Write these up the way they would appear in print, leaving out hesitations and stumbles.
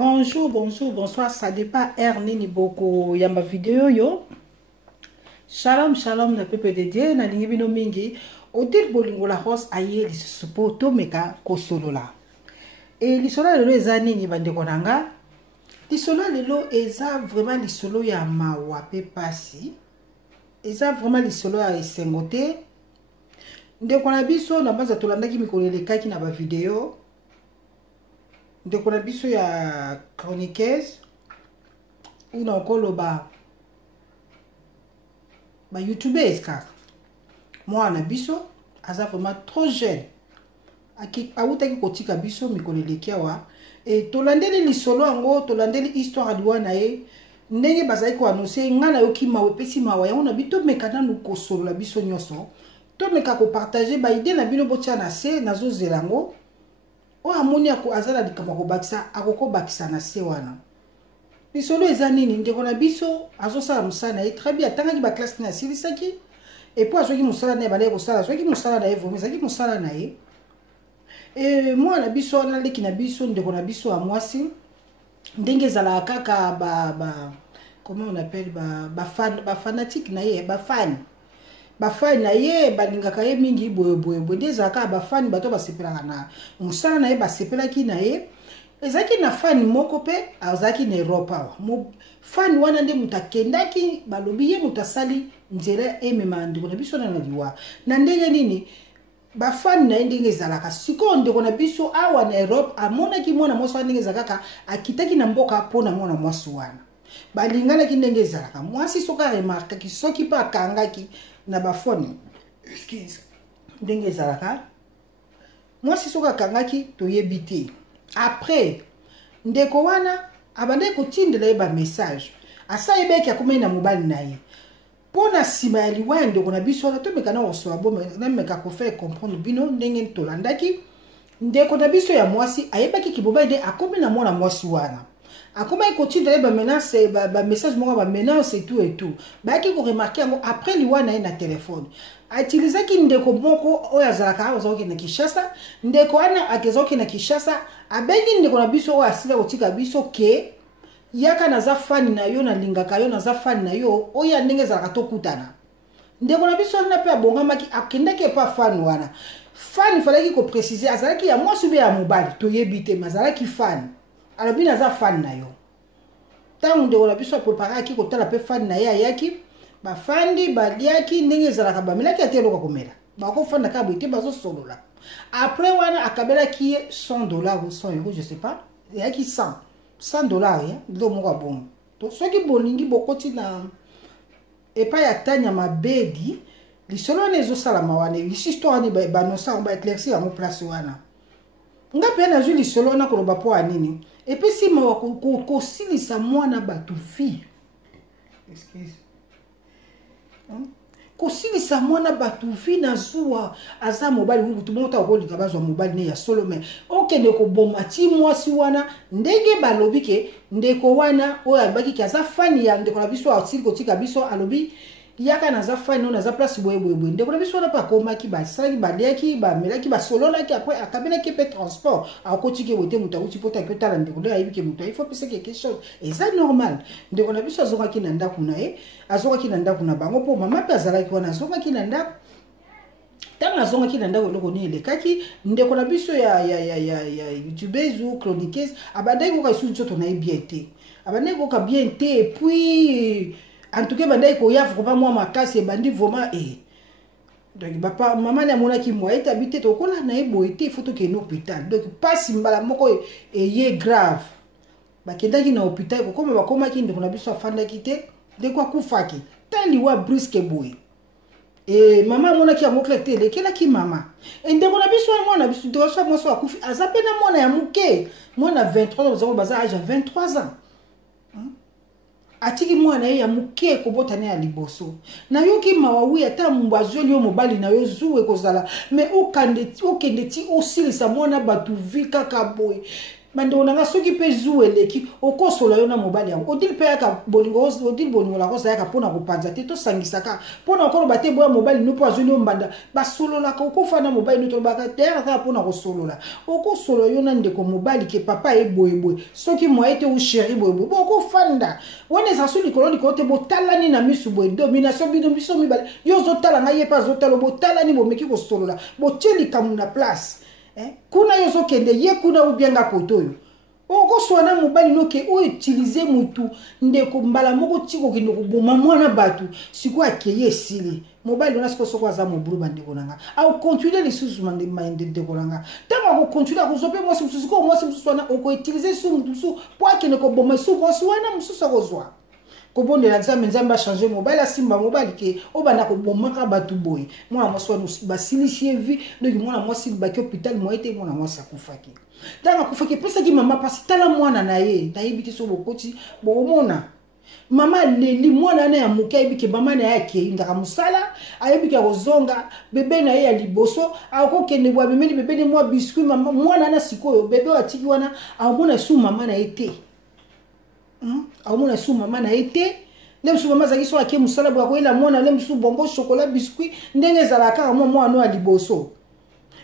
Bonjour, bonjour, bonsoir, ça dépend Ernini Boko Yamba vidéo yo. Shalom, shalom na pepe de Dieu na lingi bino mingi. Odir bolingo la hos aye li supoto meka kosolo la. Et li solo lelo eza nini bande konanga. Li solo lelo eza vraiment li solo ya mawa pe pasi. Eza vraiment li solo ya esengote. Nde kona biso na baza tolandaki mikolelekaki na ba vidéo. De kona biso ya chroniqueuse ou na okolo ba youtubers car moi na biso aza vraiment trop jeune aki awutaki kotika biso mikoleleki awa et tolandeli lisolo yango tolandeli histoire aliwa na ye ndenge bazali ko annoncer ngana yoki mawe pesi mawa yango na bito mekana nu kosolola biso nyonso to meka ko partager ba idée na bino botia na se nazo zelango o amoni ako azala likama ko bakisa akoko bakisa na se wana lisolo eza nini ndeko na biso azosala musana ye très bien tangaki ba classe na silisaki et puis azoki musala na balé ko sala azoki musala na ye vomizaki musala na ye et moi na biso na leki na biso ndeko na biso a mwasi ndenge zala kaka comment on appelle ba fanatique na ye ba fan na ye balingaka ye mingi boye dezaka ba fan bato basepelaka na musala na ye basepelaki na ye ezaki na fan moko pe azaki na Europe awa fan wana nde mutakendaki balobi ye mutasali nzela emema ndeko na biso na liwa na ndenge nini ba fan na ndenge ezalaka siko ndeko na biso awa na Europe amonaki mwana mwasi ndenge ezalaka akitaki na mboka pona mwana mwasi wana balingana ki ndenge ezalaka mwasi soka remarka ki soki pa kangaki na ba phone excuse ndenge ezalaka mwasi soka kangaki toyebite après ndeko wana abande kotindela ye ba message asa yebeki akomena na mobali na ye pona sima ya liwa ndeko na biso na to mekana osoa bo na meka ko faire comprendre bino ndenge tolandaki ndeko na biso ya mwasi ayebaki kiboba ide akomena na mwana mwasi wana akoma ekotindela ba menace ba message moko ba menace et tout ba ki ko remarquer ngo après liwa na ye na téléphone utiliser ki ndeko moko oya zalaka ozoki na Kishasa ndeko ana akezoki na Kishasa abengi ndeko na biso oya asila kotika biso ke yaka na za fan na yo na lingaka yo na za fan na yo oya ndenge zalaka to kutana ndeko na biso na pe abongamaki akendeke pa fan wana fan falaki ko préciser azalaki ya mwasi be ya mobali to yebite mazalaki fan alobi na za fan na yo tangu ndeko na biso preparaki ko tala pe fan na ye ayaki bafandi baliaki ndenge zalaka bamelaki ate loka komela bakofanda ka boite bazo solola après wana akabelaki $100 ou 100 euros je sais pas yaki $100 ya ndo moko bon to soki bolingi bokoti na epa ya tanya mabedi lisolo nezo sala mawane histoire ni ba no sa ba éclaircir en place wana nga pe na juli solo na koloba po anini et puis si ma ko silisa mwana batu fi excuse kosilisa mwana batu fi na zuwa aza mobali mutu mota okolika bazwa mobali ne ya solo me okende ko bomati mwasi wana ndenge balobi ke ndeko wana oyo abaki ki aza fani ya ndeko na biso asili kotika biso alobi yaka na za fani na za place boye ndeko na biso na pa komaki ba salaki ba liaki ba melaki ba solola ki après akabela ki pe transport akotiki wote muta uti pota ke tala ndeko na yibi ke muta il faut penser quelque chose et ça normal ndeko na biso azoka ki na ndaku na ye azoka ki na ndaku na bango po mama pe azalaki wana azoka ki na ndaku tanga zonga ki na ndaku loko ni elekaki ndeko na biso ya youtubers ou chroniqueuse abadai ko ka su nzoto na yebiete abane ko ka bien té et puis en tout cas bandai ko ya vraiment moi makasi bandi vraiment donc papa maman na mona ki moi etabite to kola na eboité photo ke no hôpital donc pas simbala moko ye grave bakendaki na hôpital ko koma bakoma ki ndeko na biso afanda kite de kwa kufaki tali wa brusque boy et maman mona ki amokla tele kela ki mama et ndeko na biso mwana biso to so moso akufi azape na mwana ya muke mwana 23 ans baza âge 23 ans atiki mwana ye ya muke kobota ne ya liboso na yoki mawawi ata mbazoli yo mobali na yo zuwe kozala mais okende ti osilisa mwana batu vi kaka boy mande onanga soki pe jouer leki okosola yo na mobali yango odil pe aka bolingo odil bolingo la kosa yaka pona ko panza te to sangisaka pona ko bate boya mobali no po azuli mbanda ba solola ka okofa na mobali no to baka te aka pona ko solola okosolo yo na ndeko mobali ke papa e boyeboy soki mo ete ou chéri boyeboy boko fanda wone sa suli koloni kote botalani na misu boy domination bido biso mibale yo zotala nga ye pa zotala botalani bo meki ko solola bo teli kamuna place kuna yo zo kende ye kuna ubianga kotoyo oko swana mobali noke o utiliser mutu ndeko mbala moko tiko kende ko boma mwana batu siko akeye sili mobali na siko soko za mobulu bandeko nanga au continuer les sous mande de kolanga tango ko continuer ko zope mo siko ko mo siko na oko utiliser sous mutu sous pour kende ko boma sous ko swana mususa ko zwa ko bonde la nzambe nzambe changer mobile asimba mobile ke obana ko bomaka batu boy mwana moswa basilisie vie donc mwana mwasi baki hôpital mo ete mwana mwasi akufaki tanga kufaki pesa ki mama pasi tala mwana na ye tayibiki so bokoti bomona mama leli mwana na ya mukai biki mama na yake ndaka musala ayebiki kozonga bebe na ye ya liboso akokende bwa bemeli bebe ni mwa biscuit mama mwana na sikoyo bebe atiki wana amona su mama na ete amona su mama na ete nem su mama zaki so ake musala bwa ko ela mwana nem su bongo chocolat biscuit ndenge zala ka mwana no ya liboso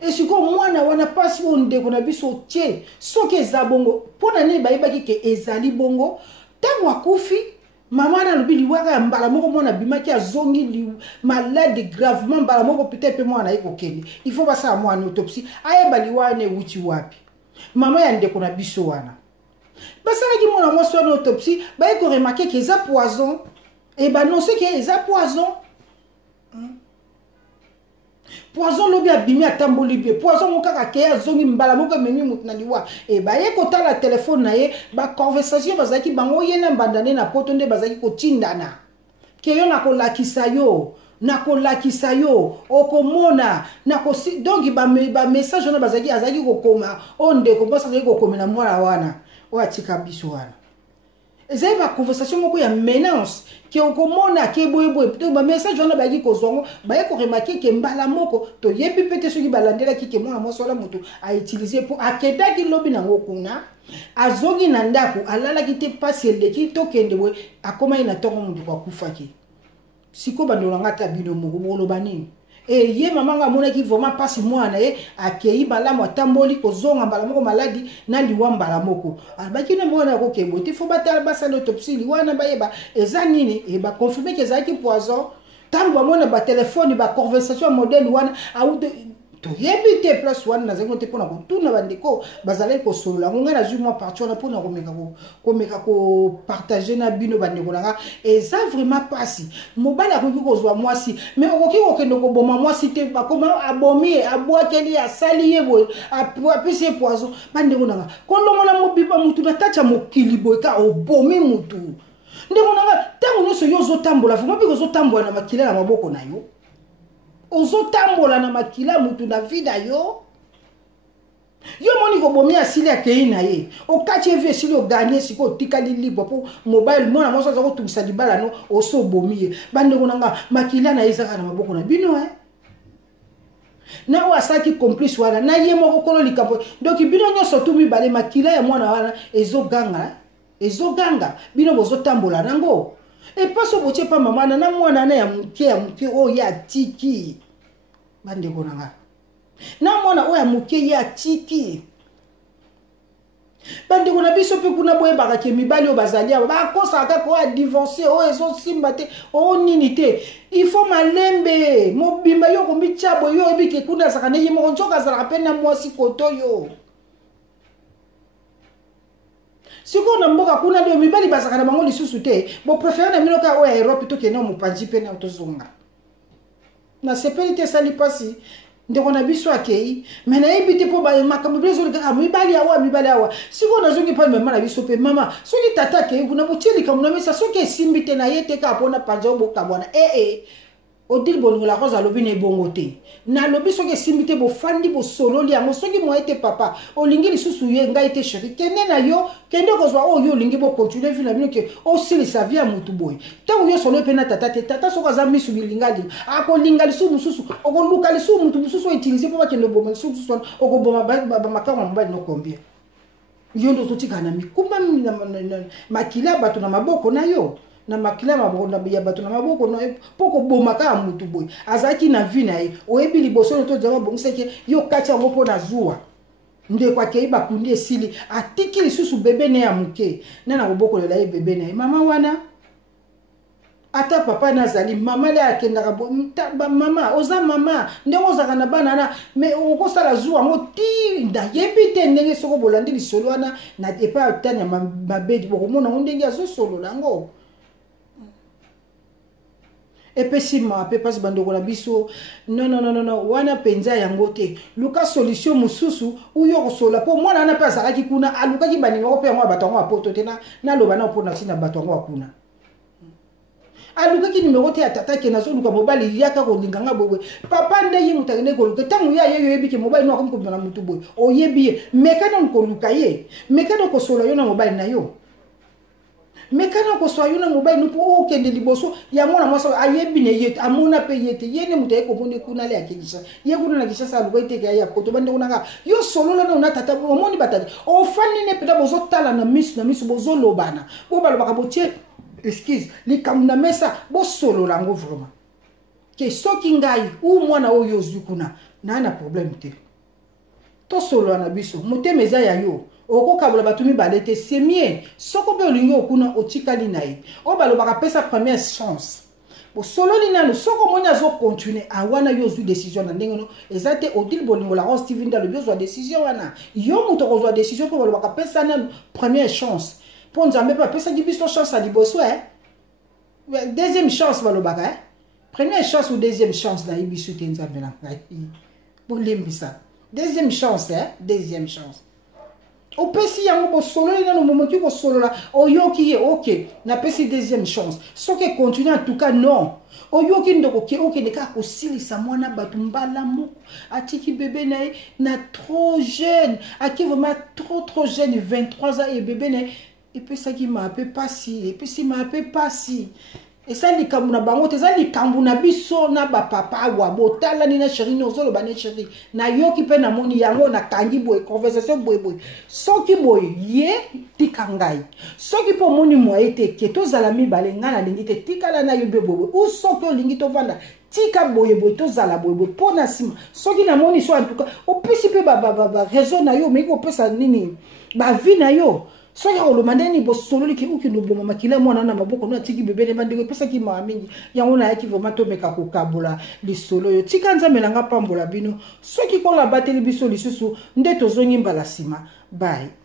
et siko mwana wana pasi onde kona biso tie soke za bongo pona ne bayebaki ke ezali bongo tango akufi mama na lobili waka mbala moko mwana bimaki azongi li malade gravement mbala moko peut-être mwana iko kende il faut basa mwana autopsie ayebali wane wuti wapi mama ya ndeko na biso wana basala ki mwana mwa so na autopsie ba iko remarquer que eza poison et ba non c'est que eza poison poison lobi abimi atamboli bien poison mokaka ke azongi mbala moko memi mutu na liwa e ba ye kota la téléphone na ye ba conversation bazaki bango ye na mbandane na poto nde bazaki kotindana ke yo na kolakisa yo okomona na kosi donc ba message na bazaki azaki kokoma onde ko basa azaki kokomena mwana wana o atika biso wana ezai ba conversation moko ya menace ke okomona ke boyeboy to ba message wana baki kozongo ba ko remarquer ke mbala moko to yebi pete soki balandela ki ke mwana mosola moto a utiliser pour akeda ki lobi nango kuna azongi na ndako alala ki te passe eleki to kende boy akoma ina tongo mutu kwa kufaki siko bandolanga ta bino moko bolo banini e ye mamanga mona ki vraiment passe mwana ye akei balamu atamboli kozonga mbala moko maladi na liwa mbala moko abaki na mwana ko kembo ti fo batala basa l'autopsie liwana bayeba eza nini e ba confirmer que ezaki poison tambo mona ba téléphone ba conversation modèle wana au to yebi te place wana na zango te pona ko tuna bandeko bazale ko solola ngonga na juma partout na pona ko meka ko partager na bino bandeko nanga eza vraiment pasi mobala ko ki ko zwa mwasi mais okoki ko kendo ko boma mwasi te ba ko abomi abwakeli asali yebo apisi poison bandeko nanga ko longola mobiba mutu na tacha mokilibo ka obomi mutu ndeko nanga tango nyoso yo zotambola vraiment biko zotambola na makila na maboko na yo ozotambola na makila mutu na vida yo moni ko bomi asili akei na ye okati evi esili oganye siko otikali libre po mobile mwana moso aza kotumisa libala no oso bomi ye bandeko nanga makila na ye ezaka na maboko na bino na o asaki complice wana na ye moko kolo likambo donc bino nyonso tu mibale makila ya mwana wana ezoganga bino bozotambola nango et pas so boche pa mama na mwana na ya muke o ya tiki bandeko nanga na mwana o ya muke ya tiki bandeko na biso pe kuna boye baka ke mibali o bazali ba kosa ka ko a divorcer o ezo simba te o nini te il faut malembe mobimba yo ko michabo yo ebike kuna saka ne yimo nchoka za rapena mwasi koto yo siko na mboka kuna ndio mibali basaka na bango lisusu te bo préférer na minoka o Europe to ke na mupanji pe na tozonga na sepelite sali pasi ndeko na biso akei mena ebite po ba makambo blezo le mibali awa siko na zongi pa mama na biso pe mama soki tata ke kuna mutili kamuna mesa soki simbite na yete ka pona panzo boka bwana odil bongo la rosa lobi ne bongo te na lobi soki simbite bo fandi bo sololi yango soki mo ete papa olingi lisusu ye nga ete chéri kende na yo kende kozwa o yo olingi bo continuer vina bino ke o sili sa vie mutu boy tango yo solo pe na tata soka za misu bilingali ako lingali su mususu oko lukali su mutu mususu utiliser po ba kende bo mususu oko boma ba makama mbali no combien yondo totika na mikuma makila bato na maboko na yo na makila maboko na ya bato na maboko na poko bomaka mutu boy azaki na vie na ye oyebi liboso to jawa bonguseke yo kacha ngopo na zuwa nde kwa keiba kundi esili atiki lisusu bebe ne ya muke na maboko lela ye bebe na ye mama wana ata papa nazali mama le akendaka mama oza mama ndenge ozaka na bana na me okosala zuwa ngo ti ndayebi te ndenge soko bolandi lisolo wana na epa atanya mabedi bokomona ngo ndenge azosolola ngo epesi mape pasi bandoko na biso non wana penza yango te luka solution mususu uyo kosola po mwana na pasa akaki kuna alukaki baninga ko pe yango batongo apoto te na loba na opona sina batongo akuna alukaki numéro te atata ke nazo luka mobali yaka ko linganga bobo papa nde yi mutagene ko luka tangu ya yeyo yebi ke mobali no akomko na mutu boy oyebi mekana ko luka ye mekana ko sola yo na mobali na yo mekana ko so ayuna mobali no po okende liboso ya mwana mwasa ayebi ne yete amona pe yete yene mutaye ko bonde kuna le akisha ye kuna na kisha sa lubai te ya koto bande unanga yo solo la na tata omoni batati o fani ne peda bozo tala na misu bozo lobana bo balo baka botie excuse li kamna mesa bo solo la ngo vraiment ke soki ngai u mwana oyo zukuna na problème te to solo na biso muteme za ya yo oko kabula batumi balete c'est mieux soko be olingo okuna otikali nayi o balo baka pesa première chance bo solo linano soko monya zo continuer awana yo zu décision na ndenge no ezate odil bolingo la Rose TV ndalo yo zo décision wana yo muto ko zo décision ko balo baka pesa na première chance po nzambe pa pesa dibiso chance à liboso deuxième chance balo baka première chance ou deuxième chance na ibisu tenzambe na ngai bo lembisa deuxième chance deuxième chance au pesi yango bo solo ina no momoki ko solo la oyoki ye OK na pesi deuxième chance so que continue en tout cas non oyoki ndoko ke OK ne ka ko silisa mwana batumbala moko atiki bébé na trop jeune aki vraiment trop jeune 23 ans et bébé et puis ça qui m'a peu passi et puis si m'a peu passi et ça li kamuna bango te ça li kambuna biso na ba papa wa botala ni na chéri no zolo ba ne chéri na yoki pe na moni yango na kangi boy conversation boy soki boy ye tikangai soki po moni mo ete ke to zala mi balenga na lingi te tikala na yobe boy ou soki olingi to vanda tika boy to zala boy pona sima soki na moni so en tout cas o pesi pe ba raison na yo mais ko pesa nini ba vie na yo so ya lo mandeni bo solo li ki uki no bo mama kila mwana na maboko no atiki bebe ne bandeko pesa ki ma mingi yango na yaki vraiment to meka ko kabula li solo yo tika nzambe nanga pambola bino soki ko la bateli biso lisusu nde tozongi mbala sima bye.